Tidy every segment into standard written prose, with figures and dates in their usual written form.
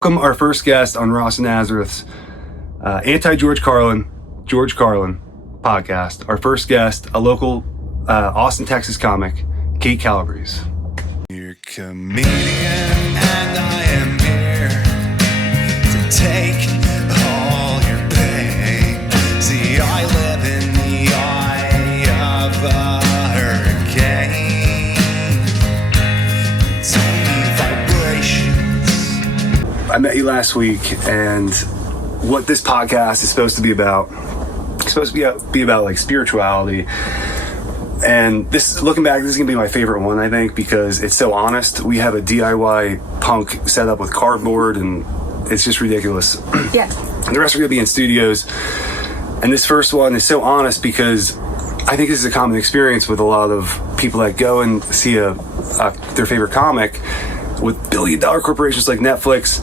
Welcome our first guest on Ross and Nazareth's Anti-George Carlin podcast. Our first guest, a local Austin, Texas comic, Kait Calabrese. You're a comedian and I am here to take all your pain. See, I live in the eye of a hurricane. It's only vibrations. I met you last week, and what this podcast is supposed to be about, it's supposed to be about like spirituality. And this, looking back, this is gonna be my favorite one, I think, because it's so honest. We have a DIY punk set up with cardboard, and it's just ridiculous. Yeah. And the rest are gonna be in studios. And this first one is so honest because I think this is a common experience with a lot of people that go and see their favorite comic with billion-dollar corporations like Netflix.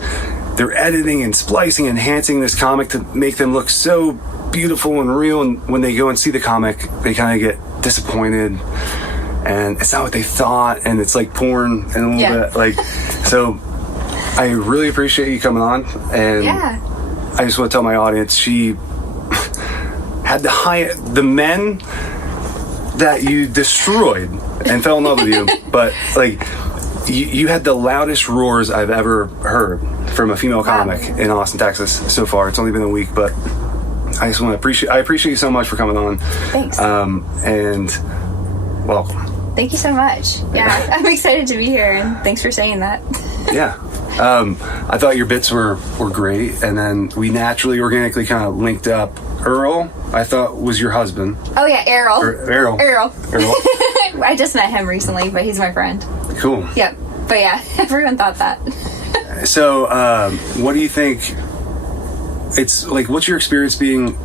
They're editing and splicing, enhancing this comic to make them look so beautiful and real. And when they go and see the comic, they kind of get disappointed, and it's not what they thought, and it's like porn and a little bit like. So I really appreciate you coming on, and I just want to tell my audience, she had the men that you destroyed and fell in love with you, but like you had the loudest roars I've ever heard from a female comic in Austin, Texas so far. It's only been a week, but I just want to appreciate you so much for coming on. Thanks. And welcome. Thank you so much. Yeah, I'm excited to be here, and thanks for saying that. Yeah. I thought your bits were great, and then we naturally, organically kind of linked up. Earl, I thought, was your husband. Oh yeah, Errol. Errol. I just met him recently, but he's my friend. Cool. Yep. But yeah, everyone thought that. So, what do you think? It's like, what's your experience being?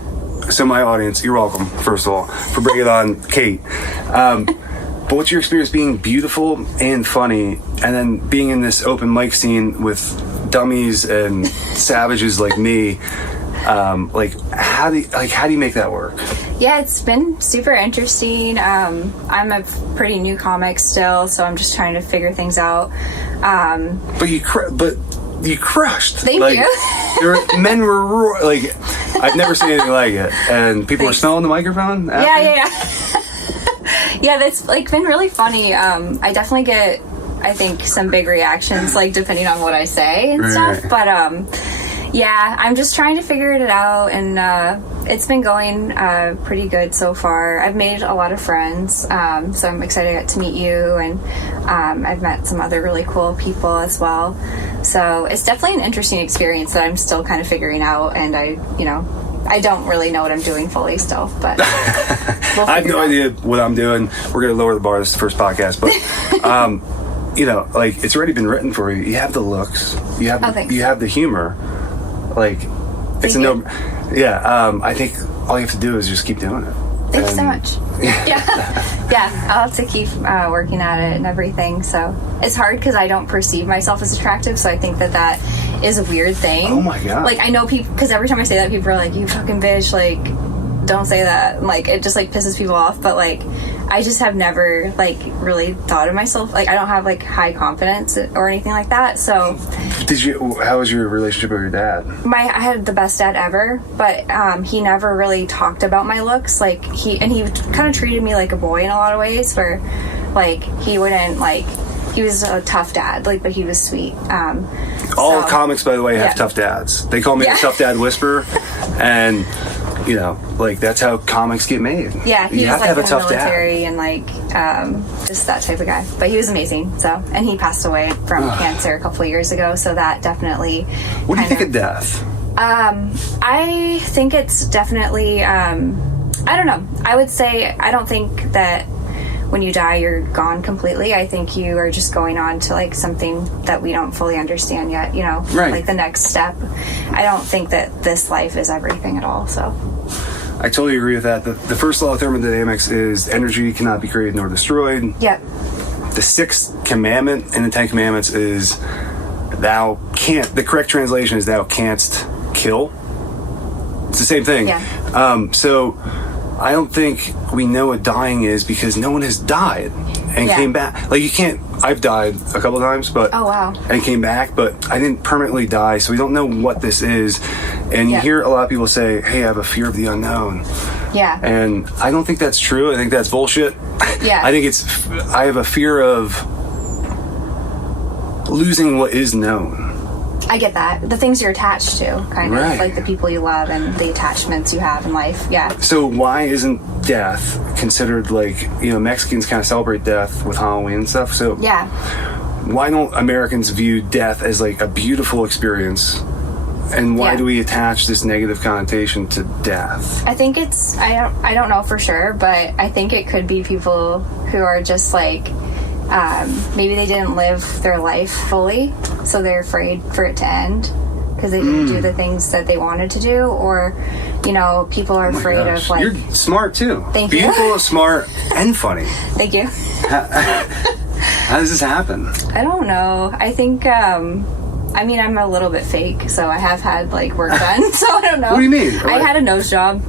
So, my audience, you're welcome, first of all, for bringing on Kait. But what's your experience being beautiful and funny, and then being in this open mic scene with dummies and savages like me? Like, how do you make that work? Yeah, it's been super interesting. I'm a pretty new comic still, so I'm just trying to figure things out. But you crushed. Thank you. Men were like, I've never seen anything like it, and people were smelling the microphone. Yeah. Yeah, that's like been really funny. I definitely get, I think, some big reactions, like depending on what I say and stuff. But yeah, I'm just trying to figure it out, and it's been going pretty good so far. I've made a lot of friends, so I'm excited to meet you, and I've met some other really cool people as well. So it's definitely an interesting experience that I'm still kind of figuring out, and I don't really know what I'm doing fully still, but I have no idea what I'm doing. We're going to lower the bar. This is the first podcast, but like, it's already been written for you. You have the looks. You have the humor. Like, it's I think all you have to do is just keep doing it. Thank you so much. Yeah, I'll have to keep working at it and everything. So it's hard because I don't perceive myself as attractive, so I think that is a weird thing. Oh my god! Like, I know people, because every time I say that, people are like, "You fucking bitch!" Like, don't say that. And, like, it just like pisses people off. But like, I just have never like really thought of myself. Like, I don't have like high confidence or anything like that. So, how was your relationship with your dad? I had the best dad ever, but he never really talked about my looks. Like, he kind of treated me like a boy in a lot of ways, where like he wouldn't like. He was a tough dad, like, but he was sweet. All comics, by the way, have tough dads. They call me the tough dad whisperer, and like, that's how comics get made. Yeah, he you was have like to have in a tough the military dad. and like just that type of guy. But he was amazing. So, and he passed away from cancer a couple of years ago. So that definitely. What do you think of death? I think it's definitely. I don't know. I would say I don't think that when you die you're gone completely. I think you are just going on to like something that we don't fully understand yet. Like the next step. I don't think that this life is everything at all. So. I totally agree with that. The first law of thermodynamics is energy cannot be created nor destroyed. Yep. The sixth commandment in the Ten Commandments is the correct translation is thou canst kill. It's the same thing. Yeah. So I don't think we know what dying is because no one has died. and came back. Like, you can't. I've died a couple of times, but oh wow, and came back, but I didn't permanently die, so we don't know what this is. And you hear a lot of people say, "Hey, I have a fear of the unknown." Yeah. And I don't think that's true. I think that's bullshit. Yeah. I think I have a fear of losing what is known. I get that. The things you're attached to, kind of, like the people you love and the attachments you have in life. Yeah. So why isn't death considered, like, Mexicans kind of celebrate death with Halloween and stuff. So yeah. Why don't Americans view death as like a beautiful experience? And why do we attach this negative connotation to death? I think it's, I don't know for sure, but I think it could be people who are just like, maybe they didn't live their life fully, so they're afraid for it to end because they didn't do the things that they wanted to do, or people are afraid of, like, you're smart too. Thank you. Beautiful, smart, and funny. Thank you. How does this happen? I don't know. I think I'm a little bit fake, so I have had like work done, so I don't know. What do you mean? I had a nose job.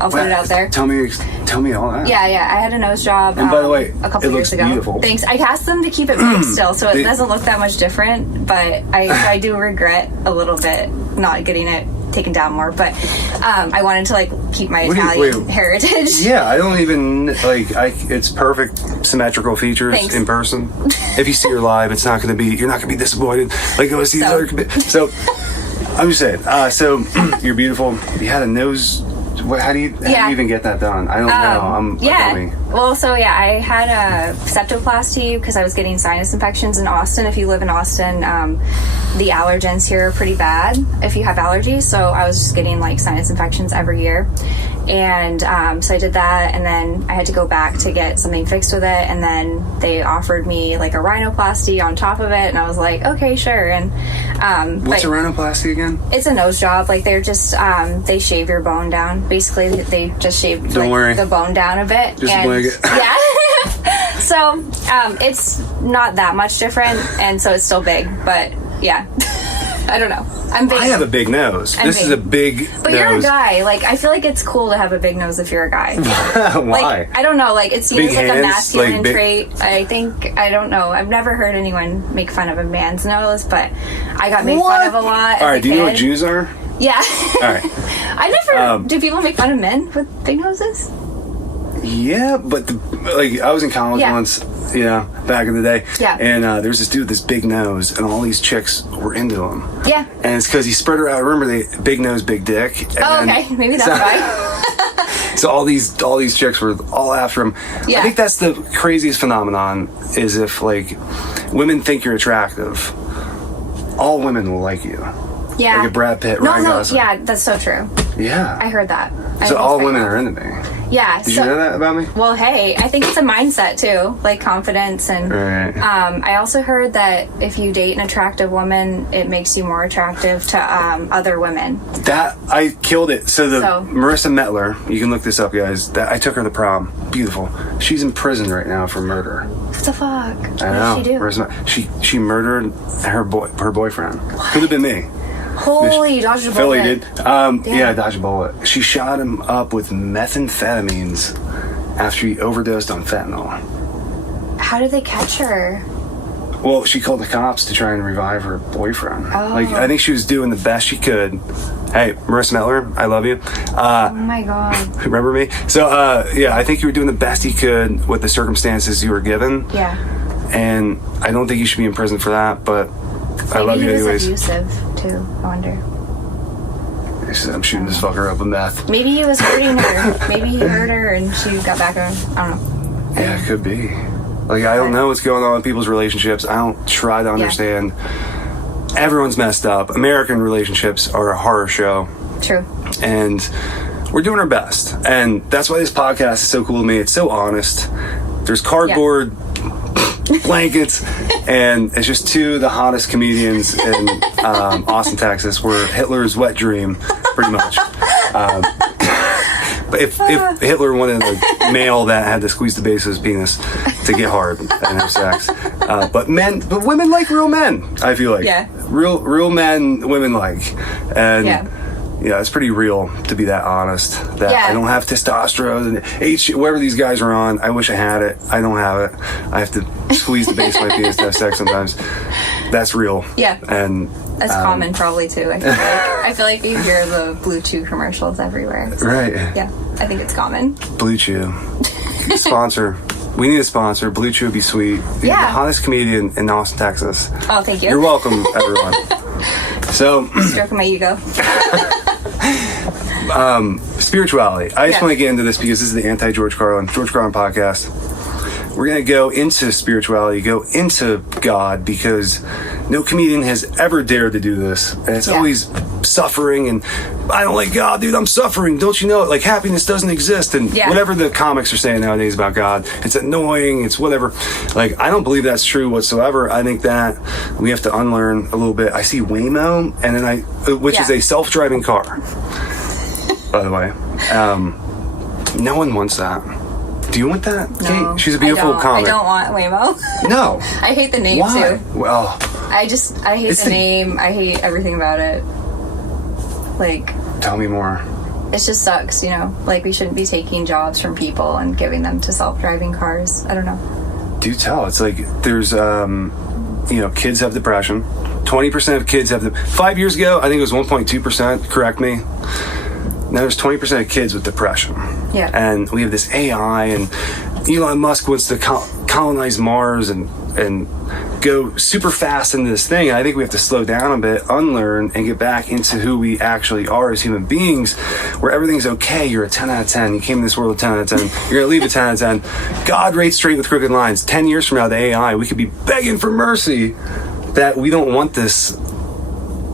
I'll put it out there. Tell me all that. Yeah, I had a nose job. And by the way, a couple years ago. Beautiful. Thanks. I asked them to keep it mixed still, so it doesn't look that much different. But I do regret a little bit not getting it taken down more. But I wanted to like keep my Italian heritage. Yeah, I don't even like. It's perfect symmetrical features. Thanks. In person. If you see her live, you're not gonna be disappointed. Like, go see so. I'm just saying. So you're beautiful. You had a nose. How do you even get that done? I don't know. Well, so I had a septoplasty because I was getting sinus infections in Austin. If you live in Austin, the allergens here are pretty bad if you have allergies. So I was just getting like sinus infections every year. And so I did that, and then I had to go back to get something fixed with it, and then they offered me like a rhinoplasty on top of it, and I was like, okay, sure. And what's a rhinoplasty again? It's a nose job. Like, they're just they shave your bone down. Basically, they just shave the bone down a bit. Just like it. Yeah. So it's not that much different, and so it's still big, but yeah. I don't know. I'm big. I have a big nose. This is a big But nose. you're a guy. Like, I feel like it's cool to have a big nose if you're a guy. Why? Like, I don't know. Like, it seems big like hands, a masculine like big... trait. I don't know. I've never heard anyone make fun of a man's nose, but I got made fun of a lot. All right, do you know what Jews are? Yeah. All right. I never... do people make fun of men with big noses? Yeah, but I was in college once, back in the day. Yeah. And there was this dude with this big nose, and all these chicks were into him. Yeah. And it's because he spread her out. Remember, the big nose, big dick. And okay. Maybe that's why. So all these chicks were all after him. Yeah. I think that's the craziest phenomenon, is if, like, women think you're attractive, all women will like you. Yeah. Like a Brad Pitt, Ryan Gosling. Yeah, that's so true. Yeah. I heard that. So all women are into me. Yeah. Did you know that about me? Well, hey, I think it's a mindset too, like confidence, and right. I also heard that if you date an attractive woman, it makes you more attractive to other women. That I killed it. So Marissa Mettler, you can look this up, guys. I took her to prom. Beautiful. She's in prison right now for murder. What the fuck? What I know. did she do? She murdered her boyfriend. Could have been me. Holy, dodged a bullet. Philly did. Yeah, dodged a bullet. She shot him up with methamphetamines after he overdosed on fentanyl. How did they catch her? Well, she called the cops to try and revive her boyfriend. Oh. I think she was doing the best she could. Hey, Marissa Mettler, I love you. Oh my God. Remember me? So, I think you were doing the best you could with the circumstances you were given. Yeah. And I don't think you should be in prison for that, but I love you anyways. Maybe he was abusive, too. I wonder. He said, I'm shooting this fucker up with meth. Maybe he was hurting her. Maybe he hurt her and she got back on. I don't know. Yeah, it could be. Like, I don't know what's going on in people's relationships. I don't try to understand. Everyone's messed up. American relationships are a horror show. True. And we're doing our best. And that's why this podcast is so cool to me. It's so honest. There's cardboard, blankets, and it's just two of the hottest comedians in Austin, Texas. We're Hitler's wet dream, pretty much. But if Hitler wanted a male that had to squeeze the base of his penis to get hard and have sex, but women like real men. I feel like real men women like, and yeah, it's pretty real to be that honest. That I don't have testosterone and whatever these guys are on. I wish I had it. I don't have it. I have to squeeze the base of my penis to have sex sometimes. That's real. Yeah. And that's common probably too. I feel like you hear the Blue Chew commercials everywhere. So, right. Yeah, I think it's common. Blue Chew. Sponsor. We need a sponsor. Blue Chew would be sweet. You're the hottest comedian in Austin, Texas. Oh, thank you. You're welcome, everyone. So, stroking my ego. Spirituality. I just want to get into this because this is the anti-George Carlin podcast. We're going to go into spirituality, go into God, because no comedian has ever dared to do this. And it's always suffering and I don't like God, dude, I'm suffering. Don't you know it? Like, happiness doesn't exist. And whatever the comics are saying nowadays about God, it's annoying, it's whatever. Like, I don't believe that's true whatsoever. I think that we have to unlearn a little bit. I see Waymo, and then which is a self-driving car, by the way. No one wants that. Do you want that, No, Kate? She's a beautiful comic. I don't want Waymo. No. I hate the name Why? too. Well, I hate the name. I hate everything about it. Like, tell me more. It just sucks, you know? Like, we shouldn't be taking jobs from people and giving them to self-driving cars. I don't know. Do tell. It's like there's, kids have depression. 20% of kids have 5 years ago, I think it was 1.2%. Correct me. Now there's 20% of kids with depression. Yeah. And we have this AI, and Elon Musk wants to colonize Mars and go super fast into this thing. I think we have to slow down a bit, unlearn, and get back into who we actually are as human beings, where everything's okay. You're a 10 out of 10. You came in this world a 10 out of 10. You're going to leave a 10 out of 10. God rates straight with crooked lines. 10 years from now, the AI, we could be begging for mercy that we don't want this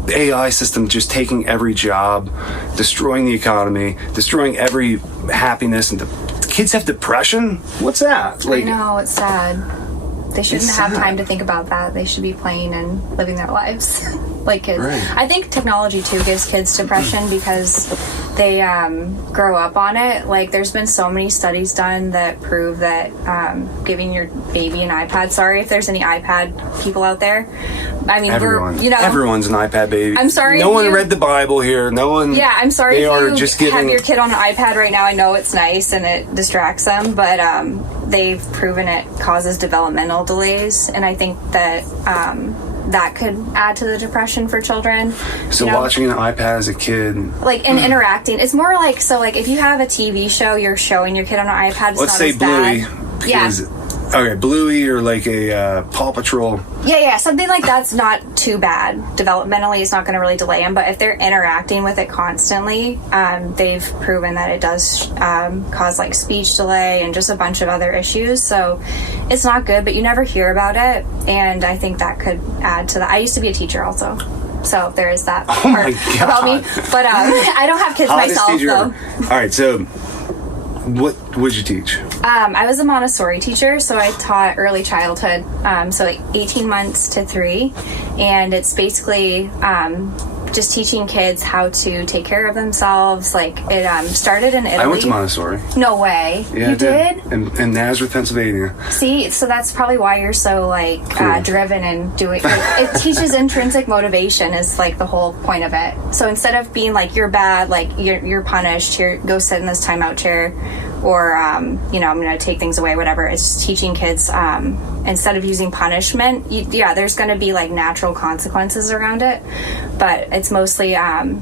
AI system just taking every job, destroying the economy, destroying every happiness. And kids have depression? What's that? I know, it's sad. They shouldn't have time to think about that. They should be playing and living their lives like kids. Right. I think technology too gives kids depression because they grow up on it. Like, there's been so many studies done that prove that giving your baby an iPad. Sorry if there's any iPad people out there. I mean, everyone's an iPad baby. I'm sorry. No one read the Bible here. No one. Yeah, I'm sorry. They if are you just giving. Have your kid on an iPad right now. I know it's nice and it distracts them, but they've proven it causes developmental delays, and I think that that could add to the depression for children. So watching an iPad as a kid, like, and interacting, it's more like, so like if you have a TV show, you're showing your kid on an iPad. It's let's not say as bad. Bluey. Okay, Bluey, or like a Paw Patrol. Yeah, something like that's not too bad. Developmentally, it's not going to really delay them, but if they're interacting with it constantly, they've proven that it does cause like speech delay and just a bunch of other issues. So it's not good, but you never hear about it, and I think that could add to that. I used to be a teacher also. So there is that part about me. But I don't have kids myself, though. All right, so what would you teach? I was a Montessori teacher, so I taught early childhood, so like 18 months to 3, and it's basically just teaching kids how to take care of themselves. Like, it started in Italy. I went to Montessori. No way. Yeah, you did? In Nazareth, Pennsylvania. See, so that's probably why you're so like cool. Driven and doing. It teaches intrinsic motivation is like the whole point of it. So instead of being like you're bad, like you're punished, here, go sit in this timeout chair, or I'm going to take things away, whatever. It's just teaching kids instead of using punishment. There's going to be like natural consequences around it, but it's mostly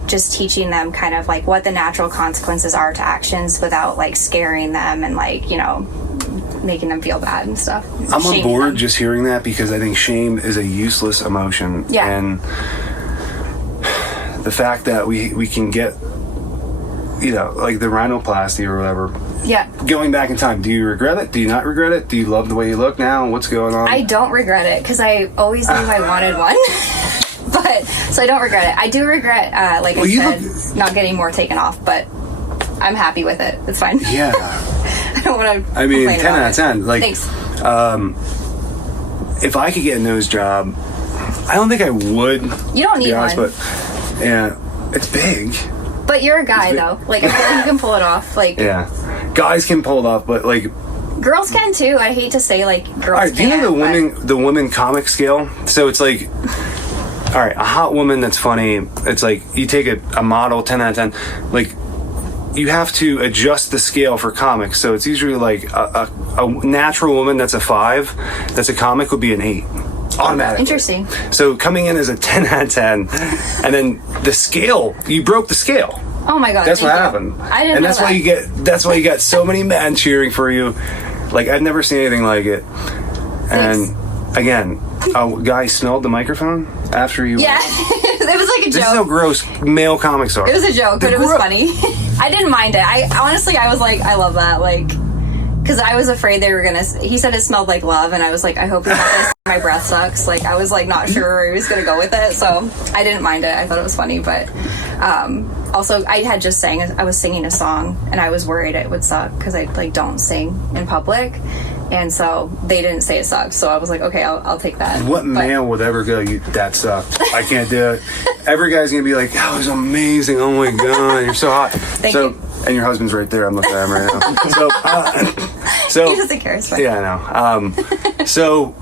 just teaching them kind of like what the natural consequences are to actions without like scaring them and like making them feel bad and stuff. I'm on board just hearing that, because I think shame is a useless emotion. Yeah. And the fact that we can get like the rhinoplasty or whatever. Yeah. Going back in time, do you regret it? Do you not regret it? Do you love the way you look now? What's going on? I don't regret it, because I always knew I wanted one. But so I don't regret it. I do regret, I said, not getting more taken off, but I'm happy with it. It's fine. Yeah. I don't want to. I mean, 10 out of 10. Like, thanks. If I could get a nose job, I don't think I would. You don't need honest, one. But yeah, it's big. But you're a guy, though. Like, I feel like you can pull it off. Like, yeah, guys can pull it off, but like, girls can too. I hate to say like girls. All right, do you know the women comic scale? So it's like, all right, a hot woman that's funny, it's like you take a model 10 out of 10, like you have to adjust the scale for comics. So it's usually like a natural woman that's a 5, that's a comic would be an 8. Automatically. Interesting. So coming in as a 10 out of 10, and then the scale, you broke the scale. Oh my God. That's what happened. I didn't and know that's that. that's why you got so many men cheering for you. Like, I've never seen anything like it. And again, a guy smelled the microphone after you. Yeah. It was like a joke. This is how gross male comics are. It was a joke, but it was funny. I didn't mind it. I was like, I love that. Like, because I was afraid they were going to... He said it smelled like love, and I was like, I hope he's not going to say my breath sucks. Like, I was like not sure where he was going to go with it, so I didn't mind it. I thought it was funny, but... also, I had just I was singing a song, and I was worried it would suck, because I, like, don't sing in public. And so they didn't say it sucks, so I was like, okay, I'll take that. What male would ever go, that sucked? I can't do it. Every guy's going to be like, that was amazing. Oh my God, you're so hot. Thank you. And your husband's right there. I'm looking at him right now. So he doesn't care. It's fine. Yeah, I know. So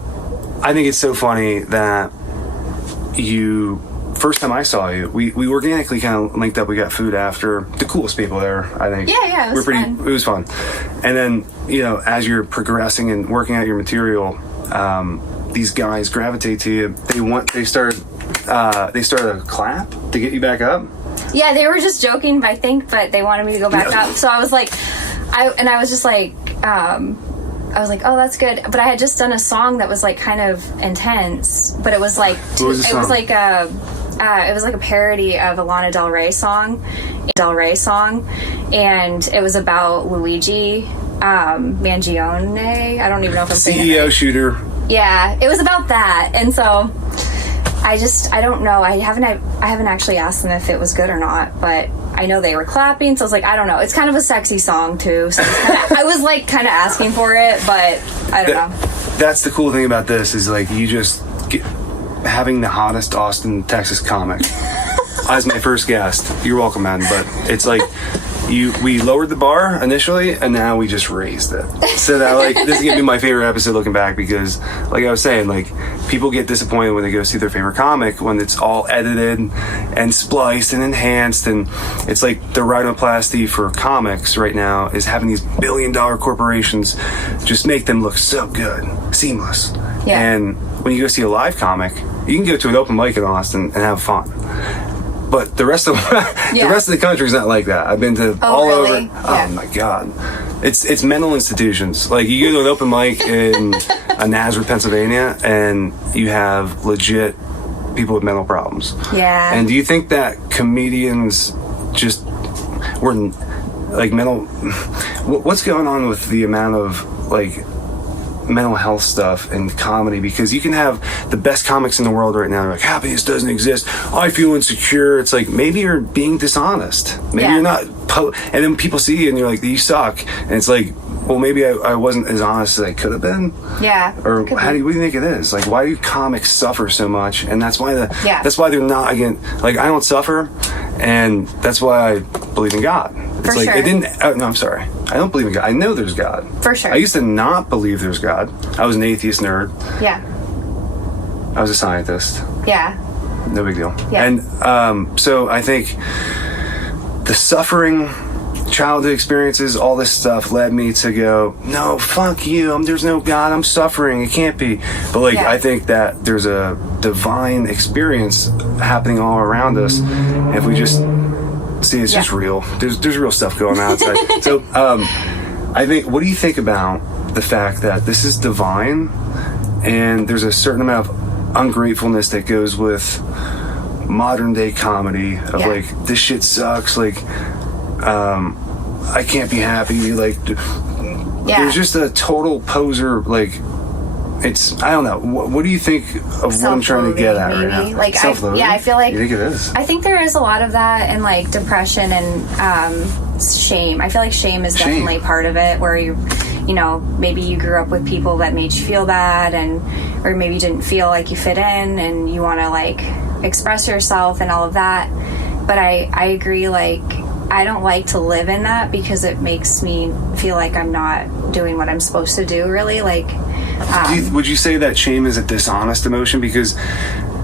I think it's so funny that first time I saw you, we organically kind of linked up. We got food after. The coolest people there, I think. Yeah, it was fun. It was fun. And then, as you're progressing and working out your material, these guys gravitate to you. They started a clap to get you back up. Yeah, they were just joking, but they wanted me to go back up. So I was like, I was like, oh, that's good. But I had just done a song that was like kind of intense, but it was like it was like a parody of a Lana Del Rey song, and it was about Luigi Mangione. I don't even know if I'm saying it CEO right. shooter. Yeah, it was about that, and so I don't know. I haven't actually asked them if it was good or not, but I know they were clapping, so I was like, I don't know. It's kind of a sexy song too, so I was like kind of asking for it, but I don't know. That's the cool thing about this is like you just having the hottest Austin, Texas comic as my first guest. You're welcome, man. But it's like we lowered the bar initially, and now we just raised it. So that this is gonna be my favorite episode looking back, because like I was saying, like people get disappointed when they go see their favorite comic when it's all edited and spliced and enhanced, and it's like the rhinoplasty for comics right now is having these billion-dollar corporations just make them look so good, seamless. Yeah. And when you go see a live comic, you can go to an open mic in Austin and have fun. But the rest of the country is not like that. I've been to all really? over. Oh my God, it's mental institutions. Like you go to an open mic in Nazareth, Pennsylvania, and you have legit people with mental problems. Yeah. And do you think that comedians just were like mental? What's going on with the amount of like mental health stuff and comedy? Because you can have the best comics in the world right now, like happiness doesn't exist, I feel insecure. It's like maybe you're being dishonest, maybe you're not and then people see you and you're like, you suck, and it's like, well, maybe I wasn't as honest as I could have been. Or what do you think it is? Like, why do comics suffer so much? And that's why that's why they're not, again, like I don't suffer, and that's why I believe in God. It's For like sure. it didn't no, I'm sorry, I don't believe in God. I know there's God. For sure. I used to not believe there's God. I was an atheist nerd. Yeah. I was a scientist. Yeah. No big deal. Yeah. And so I think the suffering, childhood experiences, all this stuff led me to go, no, fuck you. There's no God. I'm suffering. It can't be. But like, I think that there's a divine experience happening all around us. If we just see, it's just real. There's real stuff going on outside. So I think, what do you think about the fact that this is divine and there's a certain amount of ungratefulness that goes with modern day comedy of like, this shit sucks, like I can't be happy, like there's just a total poser, like it's, I don't know, what do you think of what I'm trying to get at maybe. right now? Like I feel like, you think it is? I think there is a lot of that, and like depression and shame. I feel like shame is definitely part of it, where you know, maybe you grew up with people that made you feel bad, or maybe you didn't feel like you fit in, and you want to like express yourself and all of that. But I agree, like I don't like to live in that, because it makes me feel like I'm not doing what I'm supposed to do, really. Like would you say that shame is a dishonest emotion? Because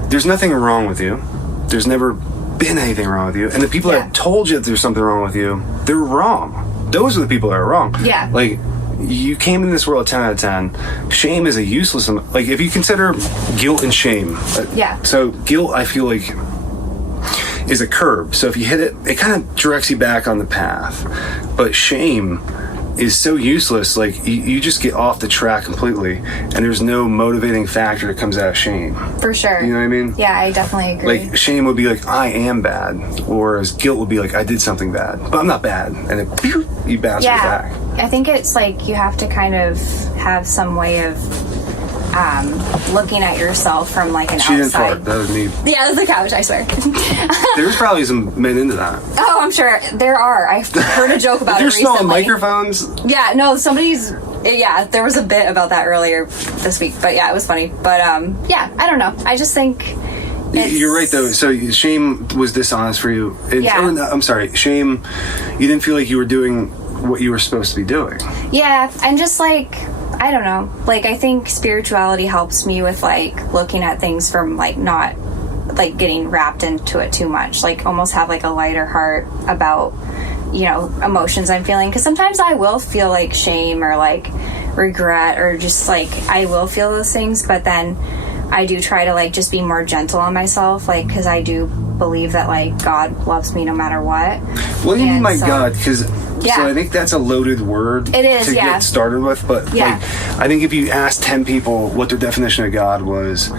there's nothing wrong with you. There's never been anything wrong with you. And the people that told you that there's something wrong with you, they're wrong. Those are the people that are wrong. Yeah. Like, you came in this world 10 out of 10. Shame is a useless, like, if you consider guilt and shame. So guilt, I feel like, is a curb. So if you hit it, it kind of directs you back on the path. But shame is so useless. Like, you just get off the track completely, and there's no motivating factor that comes out of shame. For sure. You know what I mean? Yeah, I definitely agree. Like, shame would be like, I am bad, whereas guilt would be like, I did something bad, but I'm not bad, and then you bounce right back. I think it's like you have to kind of have some way of looking at yourself from like an She didn't outside. fart. That was me. Yeah, it was the couch, I swear. There's probably some men into that. Oh, I'm sure there are. I've heard a joke about it They're recently. smelling microphones. Yeah, no, there was a bit about that earlier this week, but yeah, it was funny. But yeah, I don't know. I just think you're right though. So shame was dishonest for you. I'm sorry. Shame. You didn't feel like you were doing what you were supposed to be doing. Yeah, and just like, I don't know. Like, I think spirituality helps me with like looking at things from like not like getting wrapped into it too much. Like, almost have like a lighter heart about, you know, emotions I'm feeling, because sometimes I will feel like shame or like regret, or just like I will feel those things, but then I do try to like just be more gentle on myself, like, because I do believe that like God loves me no matter what. What do you mean by God? Because so I think that's a loaded word it is, to get started with, but like, I think if you ask 10 people what their definition of God was,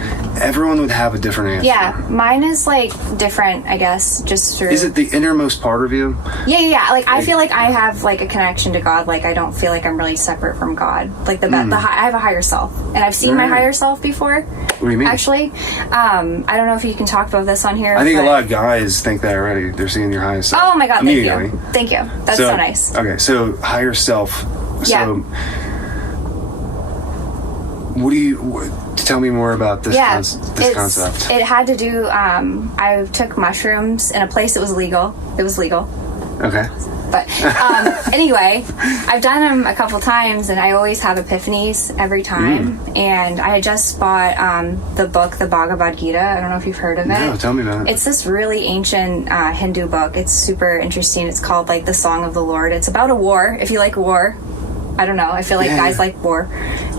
everyone would have a different answer. Yeah, mine is like different, I guess, just through... Is it the innermost part of you? Yeah. Like, I feel like I have like a connection to God. Like, I don't feel like I'm really separate from God. Like, I have a higher self, and I've seen my higher self before. What do you mean? Actually, I don't know if you can talk about this on here. I think a lot of guys think that already. They're seeing your highest self. Oh my God, thank you. That's so nice. Okay, so higher self. So, tell me more about this, this concept. It had to do, I took mushrooms in a place that was legal. It was legal. Okay. But anyway, I've done them a couple times, and I always have epiphanies every time. And I had just bought the book, the Bhagavad Gita. I don't know if you've heard of it. No, tell me about it. It's this really ancient Hindu book. It's super interesting. It's called like the Song of the Lord. It's about a war. If you like war, I don't know. I feel like guys like war,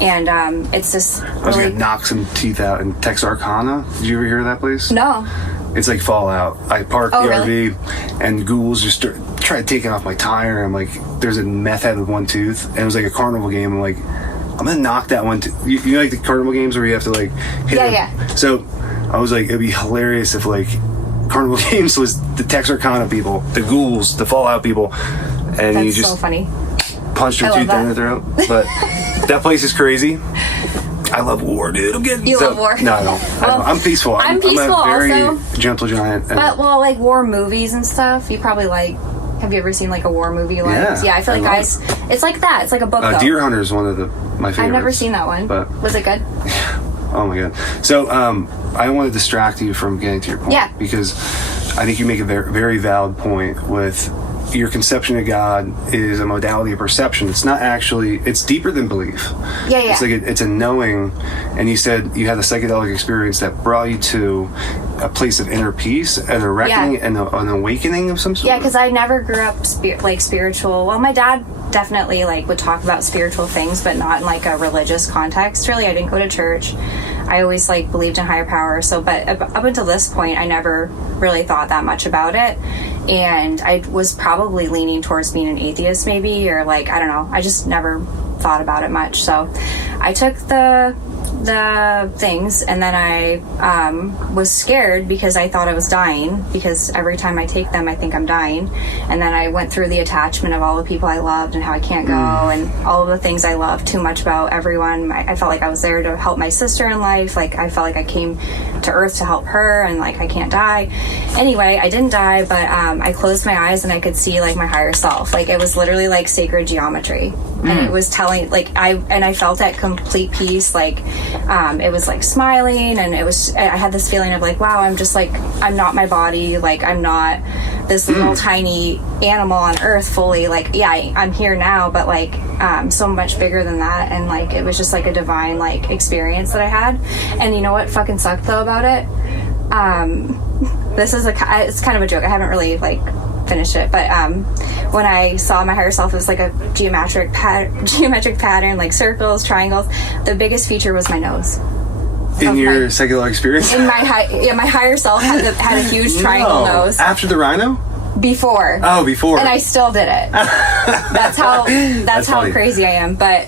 and it's just. I was gonna knock some teeth out in Texarkana. Did you ever hear of that place? No. It's like Fallout. I parked the RV, and ghouls just tried taking off my tire. I'm like, there's a meth head with one tooth, and it was like a carnival game. I'm like, I'm gonna knock that one. You know, like the carnival games where you have to like hit them? So I was like, it'd be hilarious if like carnival games was the Texarkana people, the ghouls, the Fallout people, and That's you just so funny. Punched her tooth down her throat. But that place is crazy. I love war, dude. I'm getting. You love war? No, I don't. Well, I'm peaceful. I'm peaceful a very also. gentle giant. But like war movies and stuff, you probably like. Have you ever seen like a war movie? Like, yeah, I feel like guys. It's like that. It's like a book. Deer Hunter is one of my favorites. I've never seen that one. But was it good? Oh my god. So I want to distract you from getting to your point. Yeah. Because I think you make a very, very valid point with. Your conception of God is a modality of perception. It's not actually, it's deeper than belief. Yeah. It's like it's a knowing, and you said you had a psychedelic experience that brought you to a place of inner peace and a reckoning and an awakening of some sort. Yeah, because I never grew up spiritual. Well, my dad definitely like would talk about spiritual things, but not in like a religious context. Really, I didn't go to church. I always like believed in higher power. So, but up until this point, I never really thought that much about it. And I was probably leaning towards being an atheist maybe, or like, I don't know. I just never thought about it much. So I took the things, and then I was scared because I thought I was dying, because every time I take them I think I'm dying. And then I went through the attachment of all the people I loved and how I can't go, and all of the things I loved too much about everyone. I felt like I was there to help my sister in life. Like, I felt like I came to earth to help her, and like I can't die. Anyway, I didn't die, but I closed my eyes and I could see like my higher self. Like, it was literally like sacred geometry. And it was telling, like, I felt at complete peace. Like, it was like smiling, and I had this feeling of like, wow, I'm just like, I'm not my body. Like, I'm not this little tiny animal on earth fully. Like, yeah, I'm here now, but like, so much bigger than that. And like, it was just like a divine like experience that I had. And you know what fucking sucked though about it? this is it's kind of a joke. I haven't really like finished it, but when I saw my higher self, it was like a geometric pattern, like circles, triangles. The biggest feature was my nose. In your psychedelic experience? In my higher self had a huge triangle nose. After the rhino? Before. Oh, before. And I still did it. That's how funny. crazy I am. But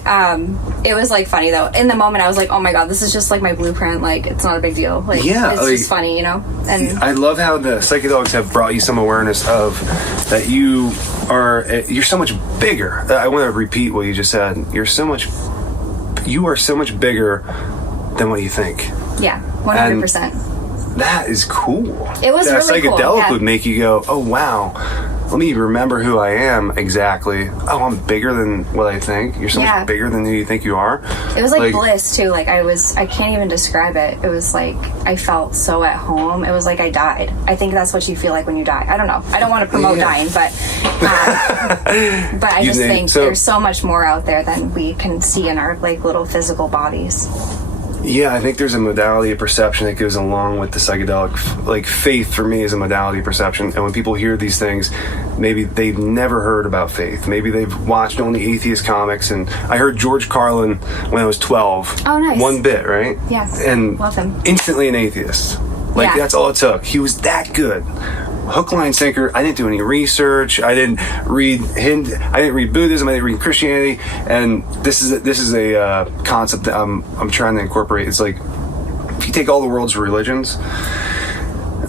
it was like funny though. In the moment I was like, oh my god, this is just like my blueprint. Like, it's not a big deal. Like, yeah, it's just funny, you know? And I love how the psychedelics have brought you some awareness of that you're so much bigger. I want to repeat what you just said. You are so much bigger than what you think. yeah, 100%. That is cool. It was really cool. Psychedelic Yeah. would make you go, oh wow, let me remember who I am exactly. Oh, I'm bigger than what I think. You're so much bigger than who you think you are. It was like bliss too. Like I can't even describe it. It was like I felt so at home. It was like I died. I think that's what you feel like when you die. I don't know. I don't want to promote dying, but I just think there's so much more out there than we can see in our like little physical bodies. Yeah, I think there's a modality of perception that goes along with the psychedelic. Like faith for me is a modality of perception. And when people hear these things, maybe they've never heard about faith. Maybe they've watched only atheist comics. And I heard George Carlin when I was 12. Oh, nice. One bit, right? Yes. And love him. Instantly an atheist. Like that's all it took. He was that good. Hook, line, sinker. I didn't do any research. I didn't read Buddhism. I didn't read Christianity. And this is a concept that I'm trying to incorporate. It's like if you take all the world's religions,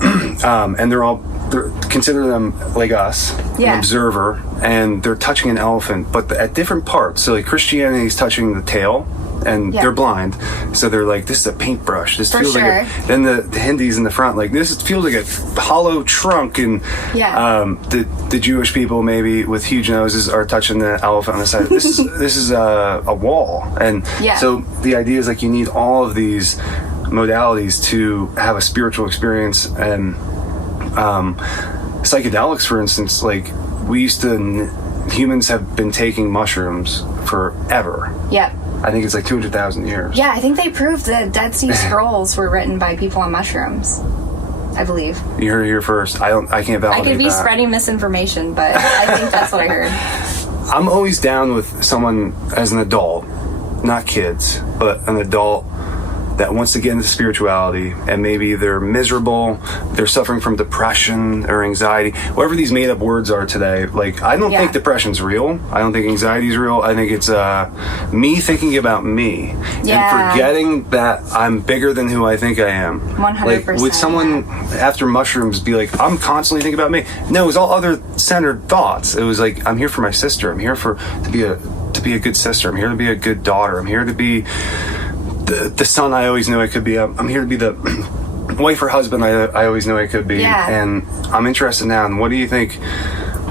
and they're consider them like us, an observer, and they're touching an elephant, but at different parts. So like Christianity is touching the tail. And they're blind, so they're like, this is a paintbrush. This feels like then the Hindis in the front, like this feels like a hollow trunk, and the Jewish people maybe with huge noses are touching the elephant on the side. This is a wall, and so the idea is like you need all of these modalities to have a spiritual experience. And psychedelics, for instance, like humans have been taking mushrooms forever. Yeah. I think it's like 200,000 years. Yeah, I think they proved the Dead Sea Scrolls were written by people on mushrooms. I believe. You heard it here first. I can't validate that. I could be spreading misinformation, but I think that's what I heard. I'm always down with someone as an adult, not kids, but an adult that wants to get into spirituality, and maybe they're miserable, they're suffering from depression or anxiety, whatever these made up words are today. Like, I don't think depression's real. I don't think anxiety's real. I think it's me thinking about me and forgetting that I'm bigger than who I think I am. 100%. Like, would someone after mushrooms be like, I'm constantly thinking about me? No, it was all other centered thoughts. It was like, I'm here for my sister. I'm here to be a good sister. I'm here to be a good daughter. I'm here to be the son I always knew I could be. I'm here to be the wife or husband I always knew I could be. And I'm interested now in what do you think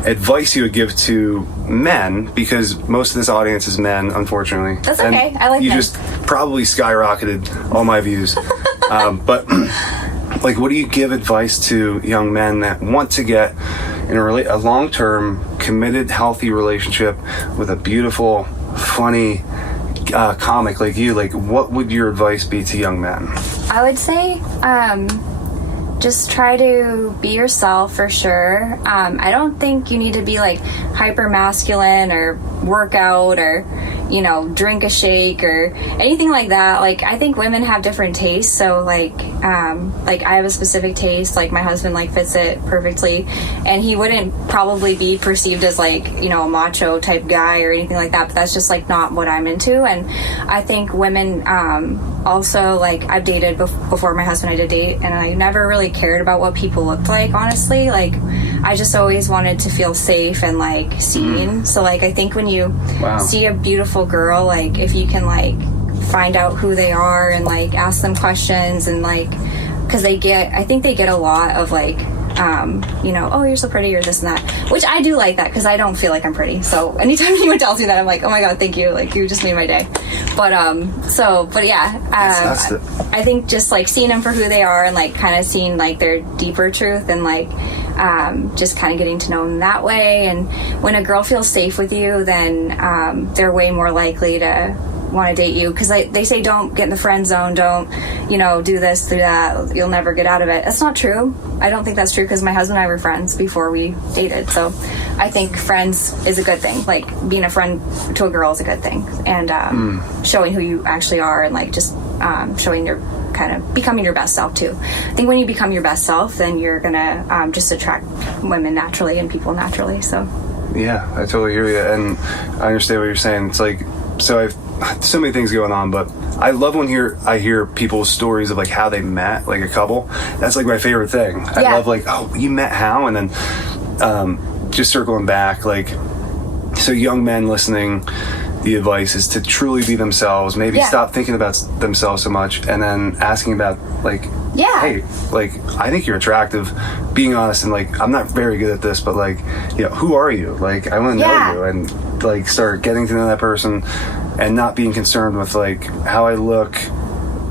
advice you would give to men, because most of this audience is men, unfortunately. That's okay. And I like you men. just probably skyrocketed all my views. But like, what do you give advice to young men that want to get in a long-term, committed, healthy relationship with a beautiful, funny comic like you? Like, what would your advice be to young men? I would say just try to be yourself, for sure. I don't think you need to be like hyper masculine or work out or drink a shake or anything like that. Like, I think women have different tastes, so like I have a specific taste. Like, my husband fits it perfectly, and he wouldn't probably be perceived as like a macho type guy or anything like that, but that's just like not what I'm into. And I think women also, like, I've dated before my husband. I did date, and I never really cared about what people looked like, honestly. Like, I just always wanted to feel safe and like seen. So like, I think when you see a beautiful girl, like, if you can like find out who they are and like ask them questions, and like, because I think they get a lot of like oh, you're so pretty, or this and that, which I do like that, because I don't feel like I'm pretty. So anytime anyone tells me that, I'm like, oh my god, thank you, like, you just made my day. But I think just like seeing them for who they are, and like kind of seeing like their deeper truth, and like just kind of getting to know them that way. And when a girl feels safe with you, then they're way more likely to want to date you, because they say don't get in the friend zone, don't, you know, do this, do that, you'll never get out of it. That's not true. I don't think that's true, because my husband and I were friends before we dated. So I think friends is a good thing. Like, being a friend to a girl is a good thing, and showing who you actually are, and like just showing your kind of becoming your best self too. I think when you become your best self, then you're gonna just attract women naturally and people naturally. So yeah, I totally hear you, and I understand what you're saying. It's like, so I've so many things going on, but I love when I hear people's stories of like how they met, like a couple. That's like my favorite thing. I love like, oh, you met how? And then just circling back, like, so young men listening, the advice is to truly be themselves, maybe stop thinking about themselves so much, and then asking about like, hey, like, I think you're attractive, being honest, and like, I'm not very good at this, but like, you know, who are you? Like, I want to know you, and like start getting to know that person, and not being concerned with like how I look.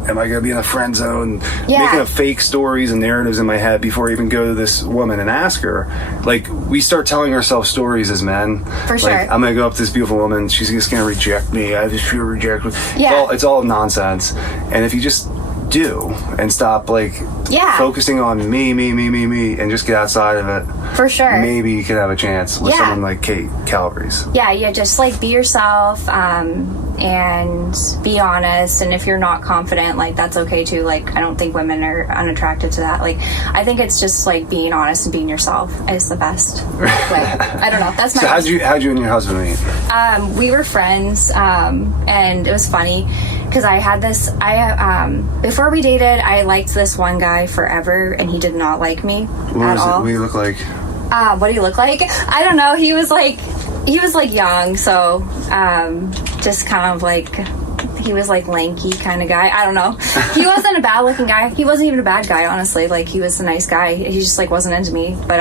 Am I going to be in a friend zone? Making up fake stories and narratives in my head before I even go to this woman and ask her. Like, we start telling ourselves stories as men. For sure. Like, I'm going to go up to this beautiful woman. She's just going to reject me. I just feel rejected. It's all nonsense. And if you just do and stop, like, focusing on me, and just get outside of it. For sure. Maybe you could have a chance with someone like Kait, Calabrese. Yeah, just like be yourself, and be honest, and if you're not confident, like, that's okay too. Like, I don't think women are unattracted to that. Like, I think it's just like being honest and being yourself is the best way. I don't know, that's my So how'd you and your husband meet? We were friends, and it was funny because I had this, before we dated, I liked this one guy forever, and he did not like me at all. What do you look like? What do you look like? I don't know. He was like young, so just kind of like, he was like lanky kind of guy. I don't know. He wasn't a bad looking guy. He wasn't even a bad guy, honestly. Like, he was a nice guy. He just like wasn't into me. But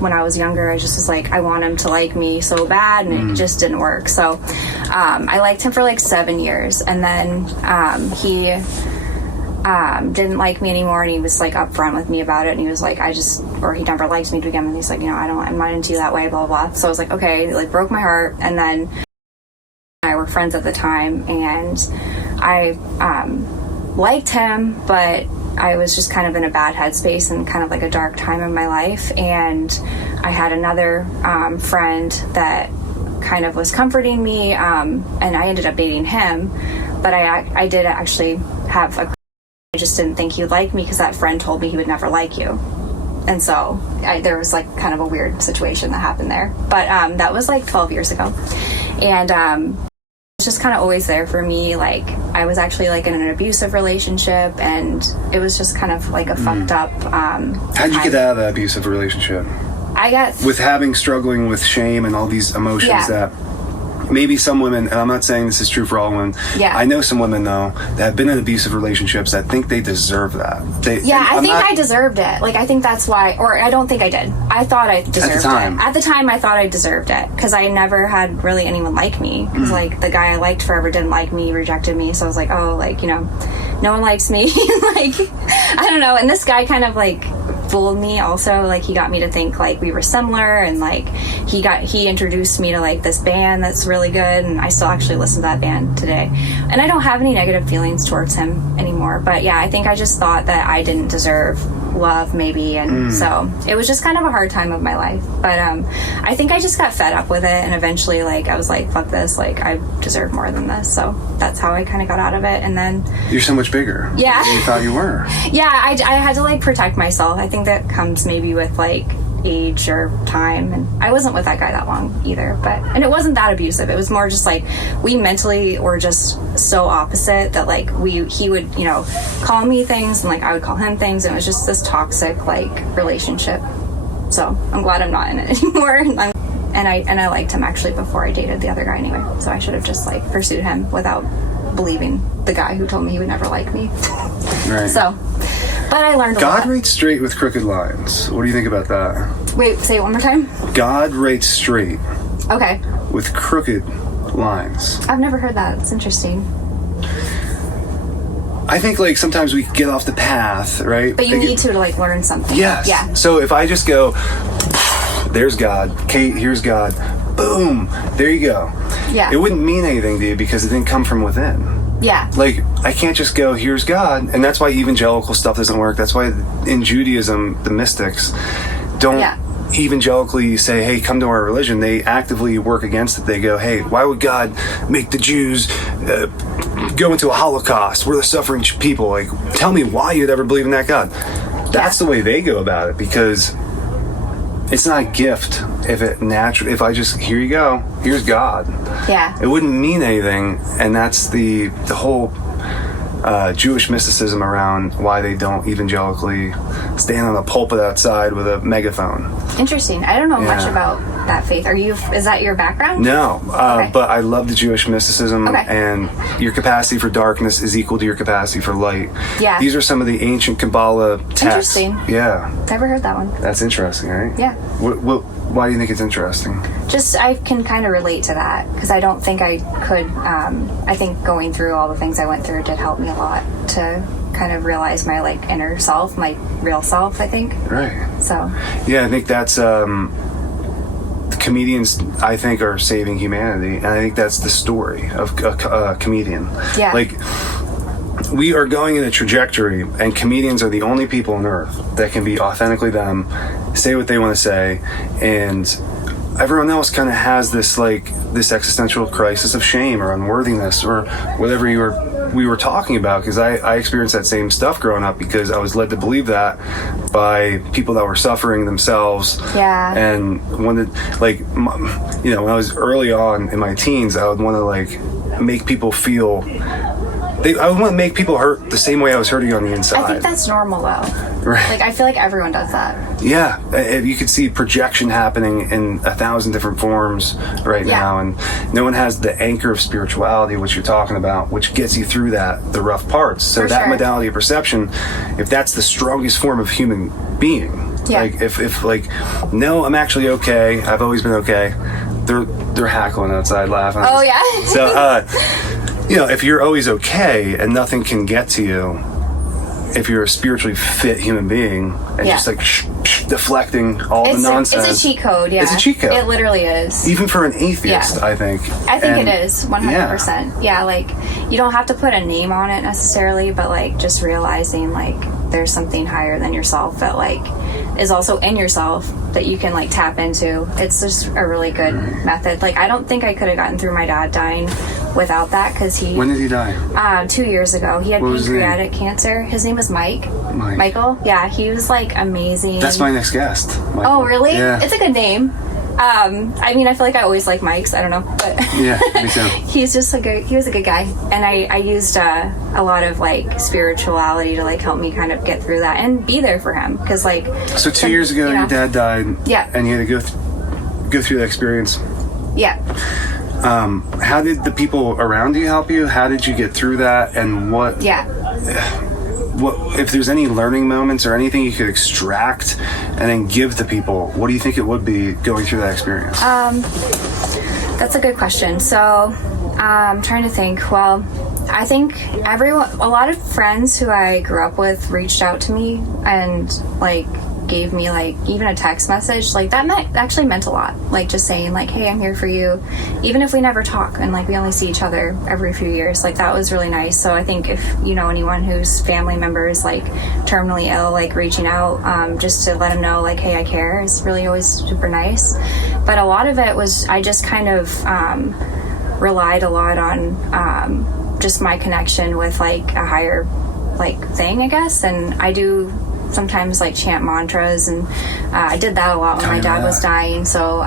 when I was younger, I just was like, I want him to like me so bad, and it just didn't work. So I liked him for like 7 years, and then he didn't like me anymore, and he was like upfront with me about it, and he was like, he never liked me to begin with. He's like, you know, I'm not into you that way, blah, blah, blah. So I was like, okay, it like broke my heart. And then I were friends at the time, and I liked him, but I was just kind of in a bad headspace and kind of like a dark time in my life. And I had another friend that kind of was comforting me, and I ended up dating him. But I did actually have I just didn't think he'd like me, because that friend told me he would never like you. And so there was like kind of a weird situation that happened there. But that was like 12 years ago. And it's just kind of always there for me. Like, I was actually like in an abusive relationship, and it was just kind of like a fucked up How'd you get out of that abusive relationship? I got with struggling with shame and all these emotions that maybe some women, and I'm not saying this is true for all women, I know some women though that have been in abusive relationships that think they deserve that. I deserved it. Like, I think that's why, or I don't think I did. I thought I deserved it. At the time, I thought I deserved it, because I never had really anyone like me. Because like, the guy I liked forever didn't like me, rejected me. So I was like, oh, like, you know, no one likes me. Like, I don't know. And this guy kind of like fooled me also. Like, he got me to think like we were similar, and like he introduced me to like this band that's really good, and I still actually listen to that band today, and I don't have any negative feelings towards him anymore. But yeah, I think I just thought that I didn't deserve love, maybe, and so it was just kind of a hard time of my life. But I think I just got fed up with it, and eventually like I was like, fuck this, like I deserve more than this. So that's how I kind of got out of it. And then you're so much bigger than you thought you were. I had to like protect myself. I think that comes maybe with like age or time, and I wasn't with that guy that long either, and it wasn't that abusive. It was more just like we mentally were just so opposite that like he would, you know, call me things, and like I would call him things, and it was just this toxic like relationship. So I'm glad I'm not in it anymore. And I liked him actually before I dated the other guy anyway, so I should have just like pursued him without believing the guy who told me he would never like me. Right. So, but I learned a lot. God rates straight with crooked lines. What do you think about that? Wait, say it one more time. God rates straight. Okay. With crooked lines. I've never heard that. It's interesting. I think like sometimes we get off the path, right? But you need to like learn something. Yes. Yeah. So if I just go, there's God, Kait, here's God, boom, there you go. Yeah. It wouldn't mean anything to you because it didn't come from within. Yeah. Like, I can't just go, here's God. And that's why evangelical stuff doesn't work. That's why in Judaism, the mystics don't evangelically say, hey, come to our religion. They actively work against it. They go, hey, why would God make the Jews go into a Holocaust? We're the suffering people. Like, tell me why you'd ever believe in that God. That's the way they go about it, because it's not a gift if I just, here you go, here's God. Yeah. It wouldn't mean anything, and that's the whole Jewish mysticism around why they don't evangelically stand on a pulpit outside with a megaphone. Interesting. I don't know much about that faith. Is that your background? No, but I love the Jewish mysticism, and your capacity for darkness is equal to your capacity for light. Yeah. These are some of the ancient Kabbalah texts. Interesting. Yeah. Never heard that one. That's interesting, right? Yeah. Why do you think it's interesting? Just, I can kind of relate to that, because I don't think I could, I think going through all the things I went through did help me a lot to kind of realize my, like, inner self, my real self, I think. Right. So. Yeah, I think that's, comedians, I think, are saving humanity, and I think that's the story of a comedian. Yeah. Like, we are going in a trajectory, and comedians are the only people on earth that can be authentically them, say what they want to say, and everyone else kind of has this existential crisis of shame or unworthiness or whatever we were talking about, because I experienced that same stuff growing up, because I was led to believe that by people that were suffering themselves. Yeah. And wanted, when I was early on in my teens, I would want to make people feel. I would want to make people hurt the same way I was hurting on the inside. I think that's normal, though. Right. Like, I feel like everyone does that. Yeah. You could see projection happening in 1,000 different forms right now, and no one has the anchor of spirituality, which you're talking about, which gets you through the rough parts. So that modality of perception, if that's the strongest form of human being, if no, I'm actually okay, I've always been okay, they're hackling outside laughing. Oh, yeah. So, if you're always okay and nothing can get to you, if you're a spiritually fit human being and just deflecting all the nonsense. It's a cheat code, yeah. It's a cheat code. It literally is. Even for an atheist, I think. I think it is, 100%. Yeah, you don't have to put a name on it necessarily, but just realizing there's something higher than yourself that is also in yourself that you can tap into. It's just a really good method. I don't think I could have gotten through my dad dying without that, because he... When did he die? 2 years ago. He had pancreatic cancer. His name was Michael. Yeah, he was amazing. That's my next guest. Michael. Oh, really? Yeah. It's a good name. I feel like I always like Mike's. I don't know, but yeah, me too. He was a good guy, and I used a lot of spirituality to help me kind of get through that and be there for him, because So 2 years ago, your dad died. Yeah. And you had to go through that experience. Yeah. How did the people around you help you? How did you get through that? And what? Yeah. What, if there's any learning moments or anything you could extract and then give to people, what do you think it would be going through that experience? That's a good question. So, I'm trying to think. Well, I think a lot of friends who I grew up with reached out to me and gave me even a text message. That actually meant a lot. Just saying hey, I'm here for you, even if we never talk and we only see each other every few years. That was really nice. So I think if you know anyone whose family member is terminally ill, reaching out just to let them know hey, I care, is really always super nice. But a lot of it was I just kind of relied a lot on just my connection with a higher thing, I guess. And I do sometimes chant mantras, and I did that a lot when my dad was dying. So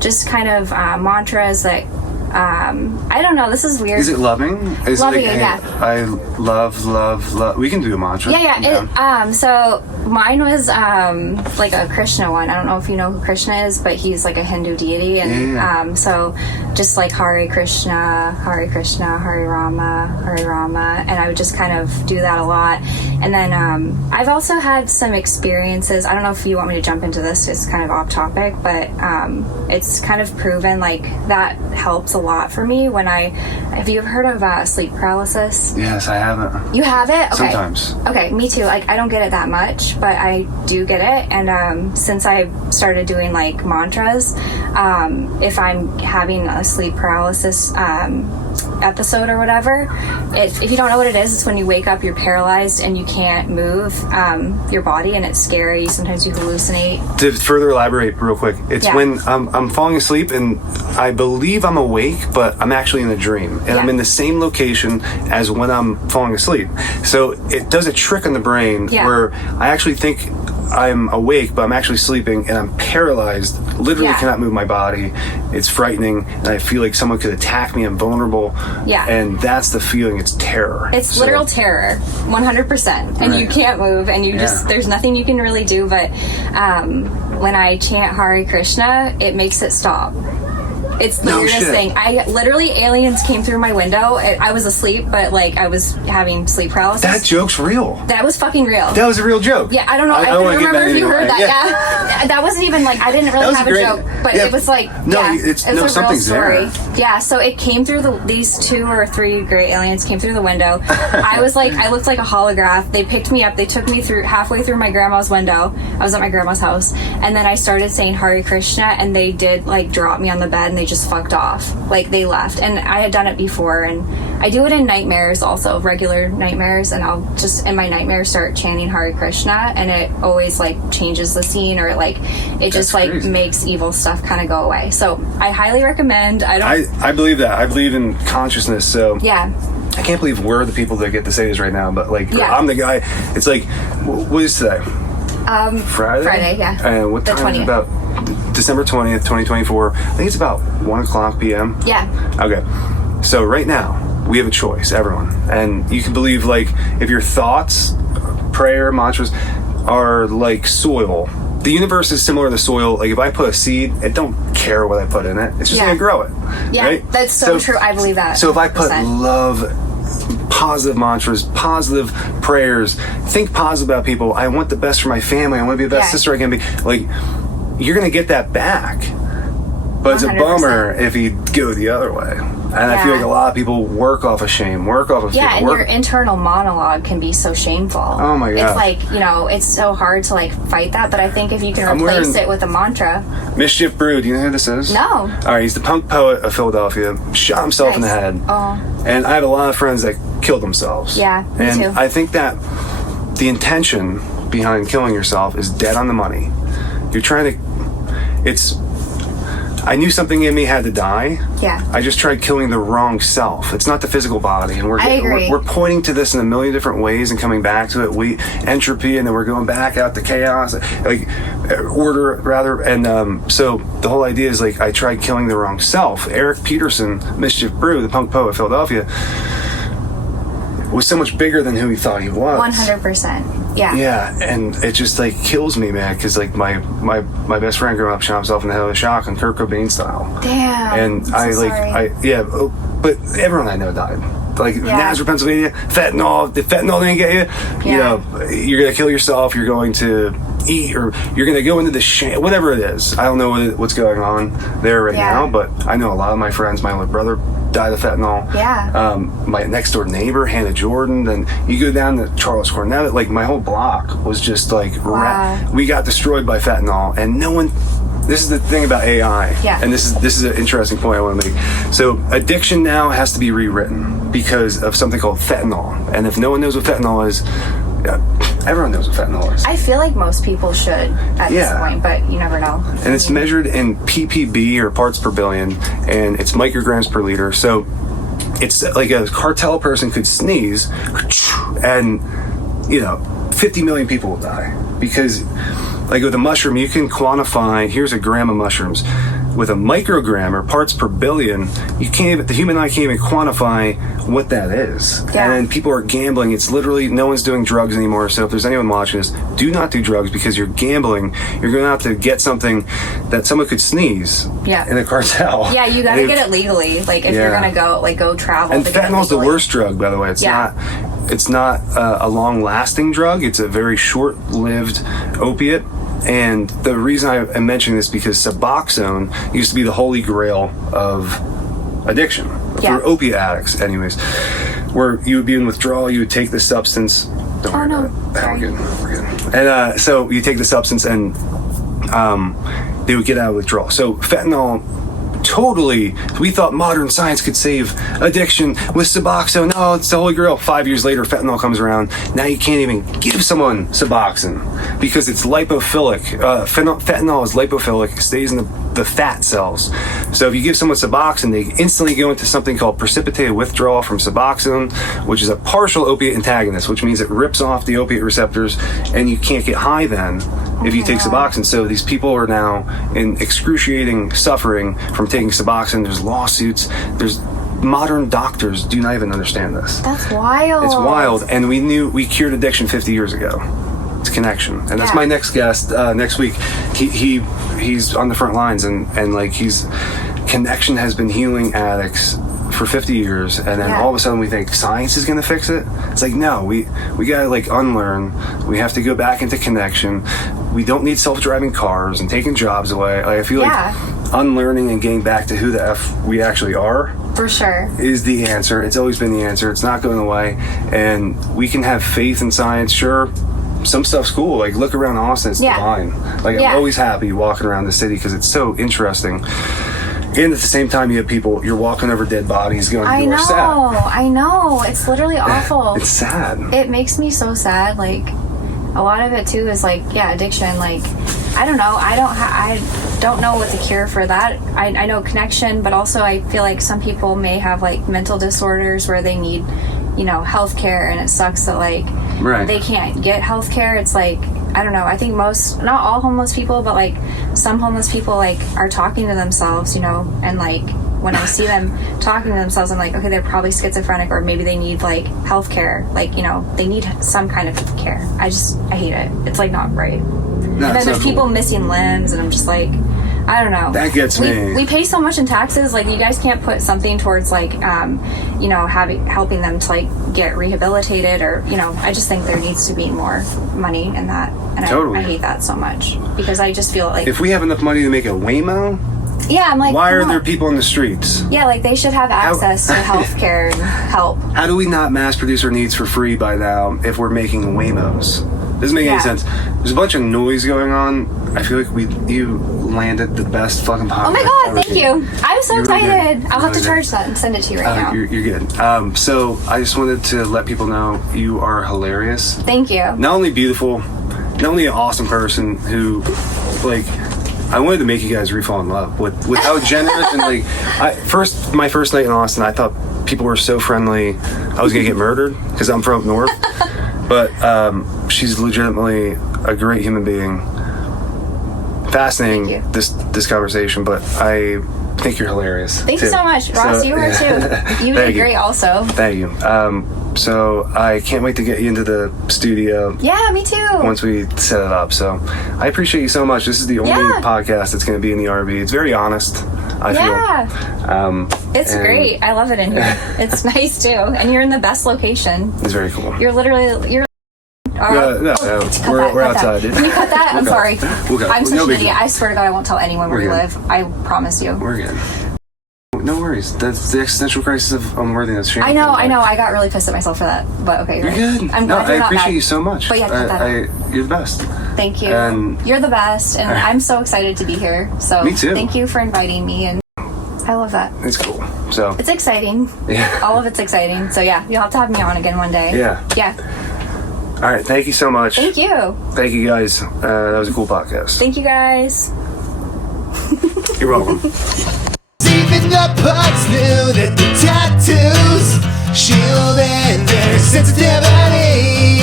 just kind of mantras that I don't know, this is weird. Is it loving? Is loving, it yeah. I love. We can do a mantra. Yeah. So mine was a Krishna one. I don't know if you know who Krishna is, but he's a Hindu deity, and so just Hare Krishna, Hare Rama, and I would just kind of do that a lot. And then I've also had some experiences. I don't know if you want me to jump into this. It's kind of off topic, but it's kind of proven that helps a lot for me when have you ever heard of sleep paralysis? Yes, I haven't. You have it? Okay. Sometimes. Okay, me too. Like, I don't get it that much, but I do get it. And since I started doing like mantras, if I'm having a sleep paralysis episode or whatever, if you don't know what it is, it's when you wake up, you're paralyzed and you can't move your body, and it's scary. Sometimes you hallucinate. To further elaborate real quick, it's when I'm falling asleep and I believe I'm awake, but I'm actually in a dream, and I'm in the same location as when I'm falling asleep. So it does a trick on the brain where I actually think I'm awake, but I'm actually sleeping, and I'm paralyzed, literally cannot move my body. It's frightening, and I feel like someone could attack me. I'm vulnerable. And that's the feeling. It's terror. It's literal terror, 100%. And you can't move, and you just, there's nothing you can really do, but when I chant Hare Krishna, it makes it stop. It's the weirdest thing. Aliens came through my window. I was asleep, but like I was having sleep paralysis. That joke's real. That was fucking real. That was a real joke. Yeah, I don't know. I don't remember if you heard that. Yeah. That wasn't even like, I didn't really have a joke, but it was like, it's a real story. There. Yeah, so it came through these 2 or 3 gray aliens came through the window. I was like, I looked like a holograph. They picked me up. They took me through halfway through my grandma's window. I was at my grandma's house, and then I started saying Hare Krishna, and they did like drop me on the bed, and they just fucked off. Like, they left. And I had done it before, and I do it in nightmares also, regular nightmares, and I'll just in my nightmares start chanting Hare Krishna, and it always like changes the scene, or like it just like makes evil stuff kind of go away. So I highly recommend. I believe that. I believe in consciousness, so I can't believe we're the people that get to say this right now, but like I'm the guy. It's like, what is today? Friday, yeah. And what time is it? About December 20th, 2024. I think it's about 1 o'clock p.m. Yeah. Okay. So right now, we have a choice, everyone. And you can believe, like, if your thoughts, prayer, mantras are like soil, the universe is similar to soil. Like, if I put a seed, it don't care what I put in it. It's just going to grow it. Yeah, right? That's so true. I believe that. So if I put love, positive mantras, positive prayers, think positive about people, I want the best for my family, I want to be the best sister I can be, like, you're going to get that back. But 100%. It's a bummer if you go the other way. And I feel like a lot of people work off of shame, work off of fear. And your internal monologue can be so shameful. Oh my God. It's like, it's so hard to like fight that, but I think if you can replace it with a mantra. Mischief Brew, do you know who this is? No. Alright, he's the punk poet of Philadelphia, shot himself in the head. Oh. And I have a lot of friends that killed themselves. Yeah, me too. And I think that the intention behind killing yourself is dead on the money. You're trying to, I knew something in me had to die. Yeah. I just tried killing the wrong self. It's not the physical body. And we're pointing to this in a million different ways and coming back to it. Entropy, and then we're going back out to chaos, like order rather. And so the whole idea is like I tried killing the wrong self. Eric Peterson, Mischief Brew, the punk poet of Philadelphia, was so much bigger than who he thought he was. 100%. Yeah. Yeah, and it just like kills me, man, because like my best friend growing up shot himself in the head with a shotgun, Kurt Cobain style. Damn. And but everyone I know died. Like Nazareth, Pennsylvania, fentanyl. If fentanyl didn't get you, you know, you're gonna kill yourself. You're going to eat, or you're gonna go into the shame, whatever it is. I don't know what's going on there right now, but I know a lot of my friends. My little brother died of fentanyl. Yeah. My next door neighbor, Hannah Jordan. Then you go down to Charles Cornell. Like my whole block was just like we got destroyed by fentanyl, and no one. This is the thing about AI, and this is an interesting point I want to make. So addiction now has to be rewritten because of something called fentanyl, and if no one knows what fentanyl is, everyone knows what fentanyl is. I feel like most people should at this point, but you never know. And it's measured in ppb, or parts per billion, and it's micrograms per liter. So it's like a cartel person could sneeze, and 50 million people will die because. Like with a mushroom, you can quantify, here's a gram of mushrooms. With a microgram, or parts per billion, the human eye can't even quantify what that is. Yeah. And then people are gambling. It's literally, no one's doing drugs anymore. So if there's anyone watching this, do not do drugs because you're gambling. You're going to have to get something that someone could sneeze in a cartel. Yeah, you got to get it legally. Like if you're going to go travel. And fentanyl's the worst drug, by the way. It's not a long-lasting drug. It's a very short-lived opiate. And the reason I'm mentioning this because Suboxone used to be the holy grail of addiction. Yeah. For opiate addicts, anyways, where you would be in withdrawal, you would take the substance. Don't worry no. about it. Sorry. We're good. And so you take the substance and they would get out of withdrawal. So fentanyl, totally, we thought modern science could save addiction with Suboxone. No, it's the holy grail. 5 years later, fentanyl comes around. Now you can't even give someone Suboxone because it's lipophilic. Fentanyl is lipophilic. It stays in the fat cells. So if you give someone Suboxone, they instantly go into something called precipitated withdrawal from Suboxone, which is a partial opiate antagonist, which means it rips off the opiate receptors and you can't get high then if you take Suboxone. So these people are now in excruciating suffering from taking Suboxone. There's lawsuits. There's modern doctors do not even understand this. That's wild. It's wild. And we cured addiction 50 years ago. It's connection. And that's my next guest next week. He's on the front lines and like connection has been healing addicts for 50 years, and then all of a sudden we think science is going to fix it. It's like, no, we got to like unlearn. We have to go back into connection. We don't need self-driving cars and taking jobs away. Like, I feel like unlearning and getting back to who the F we actually are, for sure, is the answer. It's always been the answer. It's not going away. And we can have faith in science, sure. Some stuff's cool. Like, look around Austin, it's divine. Like, I'm always happy walking around the city because it's so interesting. And at the same time, you have people, you're walking over dead bodies going, I know. It's literally awful. It's sad. It makes me so sad. Like, a lot of it too is like, addiction. Like, I don't know. I don't know what the cure for that. I know connection, but also I feel like some people may have like mental disorders where they need, healthcare, and it sucks that like they can't get healthcare. It's like, I don't know. I think not all homeless people, but like some homeless people like are talking to themselves, and like when I see them talking to themselves, I'm like, okay, they're probably schizophrenic, or maybe they need like healthcare. Like, they need some kind of care. I hate it. It's like not right. And then there's people missing limbs, and I'm just like, I don't know. That gets me. We pay so much in taxes. Like, you guys can't put something towards like, helping them to like get rehabilitated, or I just think there needs to be more money in that, and I hate that so much because I just feel like if we have enough money to make a Waymo, I'm like, why are there people in the streets? Yeah, like they should have access to healthcare and help. How do we not mass produce our needs for free by now if we're making Waymos? Doesn't make any sense. There's a bunch of noise going on. I feel like you landed the best fucking podcast. Oh my god, thank you. I'm so excited. I'll have to charge that and send it to you right now. You're good. So I just wanted to let people know you are hilarious. Thank you. Not only beautiful, not only an awesome person who, like, I wanted to make you guys re-fall in love with how generous and like, my first night in Austin, I thought people were so friendly. I was gonna get murdered because I'm from up north. But she's legitimately a great human being. Fascinating, this conversation, but I think you're hilarious. Thank you so much, Ross. You were too. You did great also. Thank you. So I can't wait to get you into the studio. Yeah, me too. Once we set it up. So I appreciate you so much. This is the only podcast that's going to be in the RV. It's very honest, I feel. It's great. I love it in here. It's nice too. And you're in the best location. It's very cool. You're literally... No, we're outside. Can you cut that? I'm sorry. I'm such an idiot. I swear to God, I won't tell anyone where we live. I promise you. We're good. No worries. That's the existential crisis of unworthiness. I know. I got really pissed at myself for that. But okay, you're good. I'm glad I appreciate you so much. But you're the best. Thank you. You're the best, and I'm so excited to be here. So me too. Thank you for inviting me, and I love that. It's cool. So it's exciting. Yeah. All of it's exciting. So yeah, you'll have to have me on again one day. Yeah. Yeah. All right, thank you so much. Thank you. Thank you, guys. That was a cool podcast. Thank you, guys. You're welcome. Even the parts knew that the tattoos shielded their sensitivity,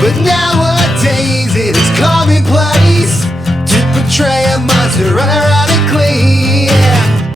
but nowadays it is commonplace to portray a monster running